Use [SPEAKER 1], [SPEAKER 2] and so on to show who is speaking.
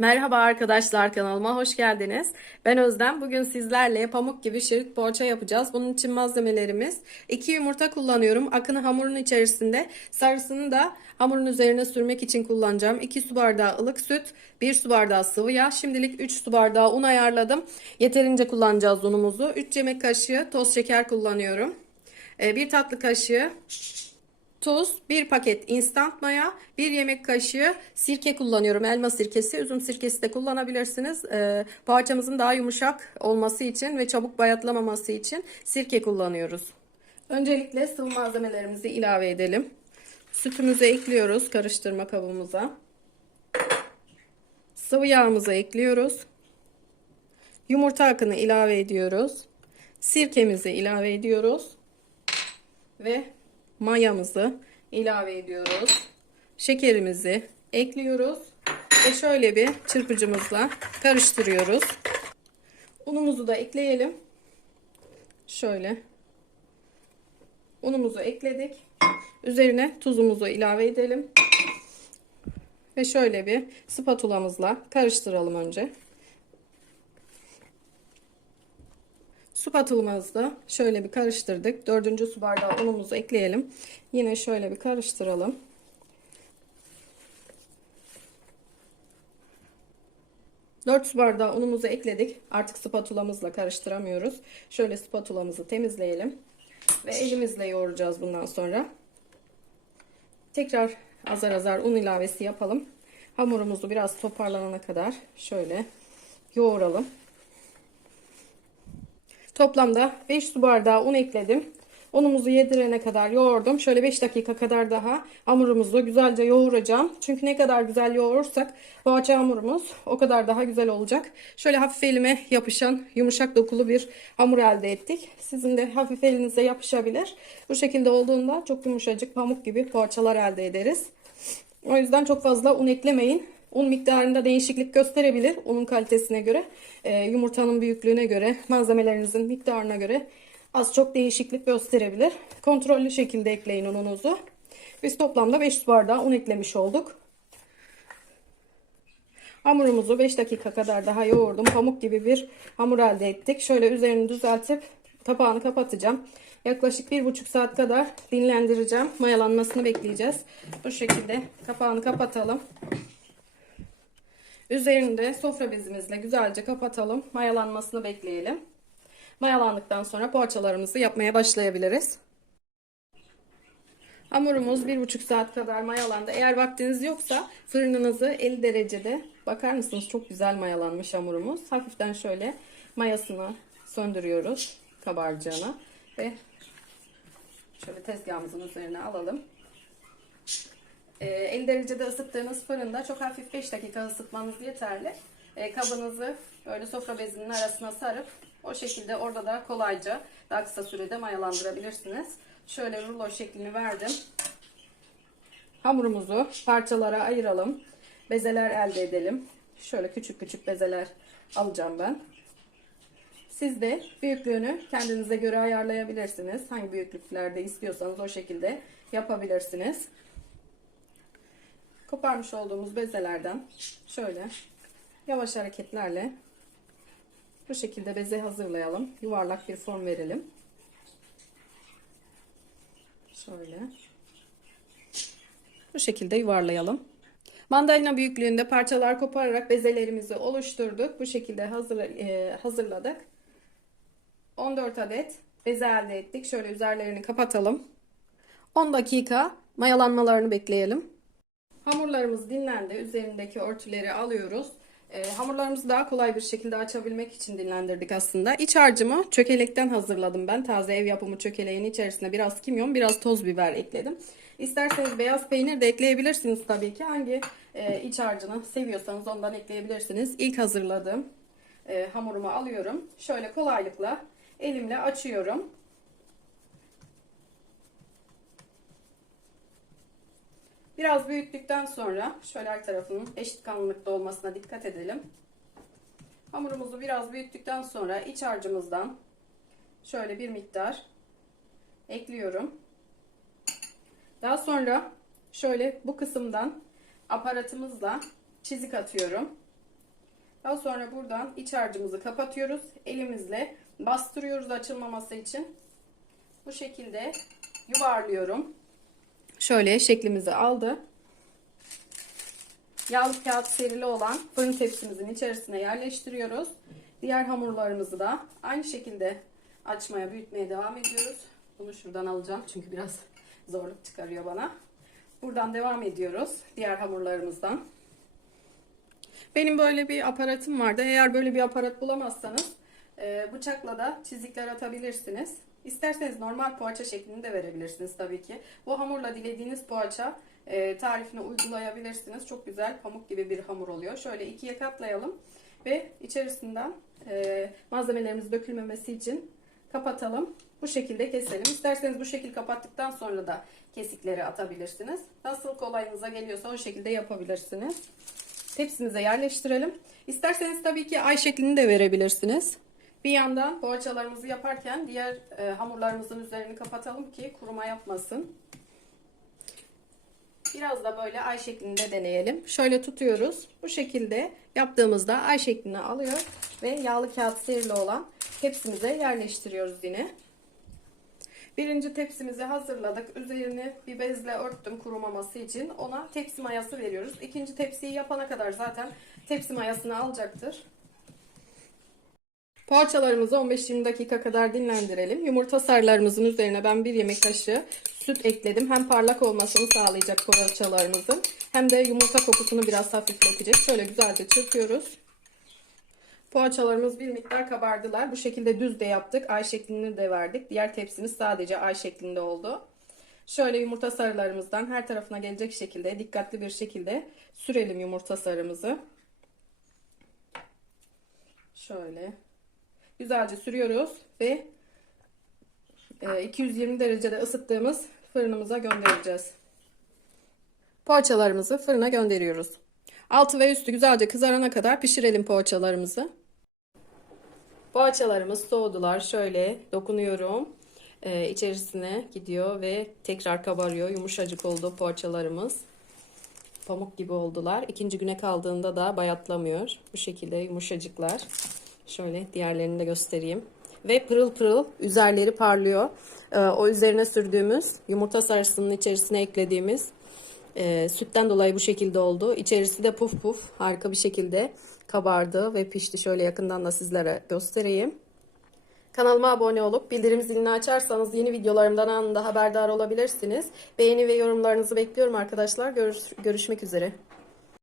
[SPEAKER 1] Merhaba arkadaşlar kanalıma hoş geldiniz. Ben Özlem. Bugün sizlerle pamuk gibi şerit poğaça yapacağız. Bunun için malzemelerimiz 2 yumurta kullanıyorum. Akını hamurun içerisinde sarısını da hamurun üzerine sürmek için kullanacağım. 2 su bardağı ılık süt, 1 su bardağı sıvı yağ. Şimdilik 3 su bardağı un ayarladım. Yeterince kullanacağız unumuzu. 3 yemek kaşığı toz şeker kullanıyorum. 1 tatlı kaşığı tuz, 1 paket instant maya, 1 yemek kaşığı sirke kullanıyorum. Elma sirkesi, üzüm sirkesi de kullanabilirsiniz. Ee, poğaçamızın daha yumuşak olması için ve çabuk bayatlamaması için sirke kullanıyoruz. Öncelikle sıvı malzemelerimizi ilave edelim. Sütümüzü ekliyoruz karıştırma kabımıza. Sıvı yağımızı ekliyoruz. Yumurta akını ilave ediyoruz. Sirkemizi ilave ediyoruz. Ve mayamızı ilave ediyoruz. Şekerimizi ekliyoruz. Ve şöyle bir çırpıcımızla karıştırıyoruz. Unumuzu da ekleyelim. Şöyle. Unumuzu ekledik. Üzerine tuzumuzu ilave edelim. Ve şöyle bir spatulamızla karıştıralım önce. Spatulamızda şöyle bir karıştırdık. Dördüncü su bardağı unumuzu ekleyelim. Yine şöyle bir karıştıralım. Dört su bardağı unumuzu ekledik. Artık spatulamızla karıştıramıyoruz. Şöyle spatulamızı temizleyelim. Ve elimizle yoğuracağız bundan sonra. Tekrar azar azar un ilavesi yapalım. Hamurumuzu biraz toparlanana kadar şöyle yoğuralım. Toplamda 5 su bardağı un ekledim. Unumuzu yedirene kadar yoğurdum. Şöyle 5 dakika kadar daha hamurumuzu güzelce yoğuracağım. Çünkü ne kadar güzel yoğurursak poğaça hamurumuz o kadar daha güzel olacak. Şöyle hafif elime yapışan yumuşak dokulu bir hamur elde ettik. Sizin de hafif elinize yapışabilir. Bu şekilde olduğunda çok yumuşacık pamuk gibi poğaçalar elde ederiz. O yüzden çok fazla un eklemeyin. Un miktarında değişiklik gösterebilir unun kalitesine göre, e, yumurtanın büyüklüğüne göre, malzemelerinizin miktarına göre az çok değişiklik gösterebilir. Kontrollü şekilde ekleyin ununuzu. Biz toplamda 5 bardağı un eklemiş olduk. Hamurumuzu 5 dakika kadar daha yoğurdum. Pamuk gibi bir hamur elde ettik. Şöyle üzerini düzeltip kapağını kapatacağım. Yaklaşık 1,5 saat kadar dinlendireceğim. Mayalanmasını bekleyeceğiz. Bu şekilde kapağını kapatalım. Üzerini de sofra bezimizle güzelce kapatalım. Mayalanmasını bekleyelim. Mayalandıktan sonra poğaçalarımızı yapmaya başlayabiliriz. Hamurumuz 1,5 saat kadar mayalandı. Eğer vaktiniz yoksa fırınınızı 50 derecede bakar mısınız? Çok güzel mayalanmış hamurumuz. Hafiften şöyle mayasını söndürüyoruz kabarcığına ve şöyle tezgahımızın üzerine alalım. 50 derecede ısıttığınız fırında çok hafif 5 dakika ısıtmanız yeterli. E, kabınızı böyle sofra bezinin arasına sarıp o şekilde orada da kolayca daha kısa sürede mayalandırabilirsiniz. Şöyle rulo şeklini verdim. Hamurumuzu parçalara ayıralım. Bezeler elde edelim. Şöyle küçük küçük bezeler alacağım ben. Siz de büyüklüğünü kendinize göre ayarlayabilirsiniz. Hangi büyüklüklerde istiyorsanız o şekilde yapabilirsiniz. Koparmış olduğumuz bezelerden şöyle yavaş hareketlerle bu şekilde beze hazırlayalım. Yuvarlak bir form verelim. Şöyle. Bu şekilde yuvarlayalım. Mandalina büyüklüğünde parçalar kopararak bezelerimizi oluşturduk. Bu şekilde hazır, e, hazırladık. 14 adet beze elde ettik. Şöyle üzerlerini kapatalım. 10 dakika mayalanmalarını bekleyelim. Hamurlarımız dinlendi. Üzerindeki örtüleri alıyoruz. E, hamurlarımızı daha kolay bir şekilde açabilmek için dinlendirdik aslında. İç harcımı çökelekten hazırladım ben. Taze ev yapımı çökeleğin içerisine biraz kimyon, biraz toz biber ekledim. İsterseniz beyaz peynir de ekleyebilirsiniz tabii ki. Hangi e, iç harcını seviyorsanız ondan ekleyebilirsiniz. İlk hazırladığım e, hamurumu alıyorum. Şöyle kolaylıkla elimle açıyorum. Biraz büyüttükten sonra şöyle her tarafının eşit kalınlıkta olmasına dikkat edelim. Hamurumuzu biraz büyüttükten sonra iç harcımızdan şöyle bir miktar ekliyorum. Daha sonra şöyle bu kısımdan aparatımızla çizik atıyorum. Daha sonra buradan iç harcımızı kapatıyoruz. Elimizle bastırıyoruz açılmaması için. Bu şekilde yuvarlıyorum. Şöyle şeklimizi aldı. Yağlı kağıt serili olan fırın tepsimizin içerisine yerleştiriyoruz. Diğer hamurlarımızı da aynı şekilde açmaya, büyütmeye devam ediyoruz. Bunu şuradan alacağım çünkü biraz zorluk çıkarıyor bana. Buradan devam ediyoruz diğer hamurlarımızdan. Benim böyle bir aparatım vardı. Eğer böyle bir aparat bulamazsanız e, bıçakla da çizikler atabilirsiniz. İsterseniz normal poğaça şeklini de verebilirsiniz tabii ki. Bu hamurla dilediğiniz poğaça e, tarifini uygulayabilirsiniz. Çok güzel pamuk gibi bir hamur oluyor. Şöyle ikiye katlayalım ve içerisinden e, malzemelerimiz dökülmemesi için kapatalım. Bu şekilde keselim. İsterseniz bu şekil kapattıktan sonra da kesikleri atabilirsiniz. Nasıl kolayınıza geliyorsa o şekilde yapabilirsiniz. Tepsimize yerleştirelim. İsterseniz tabii ki ay şeklini de verebilirsiniz. Bir yandan poğaçalarımızı yaparken diğer e, hamurlarımızın üzerini kapatalım ki kuruma yapmasın. Biraz da böyle ay şeklinde deneyelim. Şöyle tutuyoruz. Bu şekilde yaptığımızda ay şeklini alıyor ve yağlı kağıt serili olan tepsimize yerleştiriyoruz yine. Birinci tepsimizi hazırladık. Üzerini bir bezle örttüm kurumaması için. Ona tepsi mayası veriyoruz. İkinci tepsiyi yapana kadar zaten tepsi mayasını alacaktır. Poğaçalarımızı 15-20 dakika kadar dinlendirelim. Yumurta sarılarımızın üzerine ben bir yemek kaşığı süt ekledim. Hem parlak olmasını sağlayacak poğaçalarımızın hem de yumurta kokusunu biraz hafifletecek. Şöyle güzelce çırpıyoruz. Poğaçalarımız bir miktar kabardılar. Bu şekilde düz de yaptık. Ay şeklini de verdik. Diğer tepsimiz sadece ay şeklinde oldu. Şöyle yumurta sarılarımızdan her tarafına gelecek şekilde dikkatli bir şekilde sürelim yumurta sarımızı. Şöyle güzelce sürüyoruz ve 220 derecede ısıttığımız fırınımıza göndereceğiz. Poğaçalarımızı fırına gönderiyoruz. Altı ve üstü güzelce kızarana kadar pişirelim poğaçalarımızı. Poğaçalarımız soğudular. Şöyle dokunuyorum. Ee, içerisine gidiyor ve tekrar kabarıyor. Yumuşacık oldu poğaçalarımız. Pamuk gibi oldular. İkinci güne kaldığında da bayatlamıyor. Bu şekilde yumuşacıklar. Şöyle diğerlerini de göstereyim. Ve pırıl pırıl üzerleri parlıyor. Ee, o üzerine sürdüğümüz yumurta sarısının içerisine eklediğimiz e, sütten dolayı bu şekilde oldu. İçerisi de puf puf harika bir şekilde kabardı ve pişti. Şöyle yakından da sizlere göstereyim. Kanalıma abone olup bildirim zilini açarsanız yeni videolarımdan anında haberdar olabilirsiniz. Beğeni ve yorumlarınızı bekliyorum arkadaşlar. Görüş, görüşmek üzere.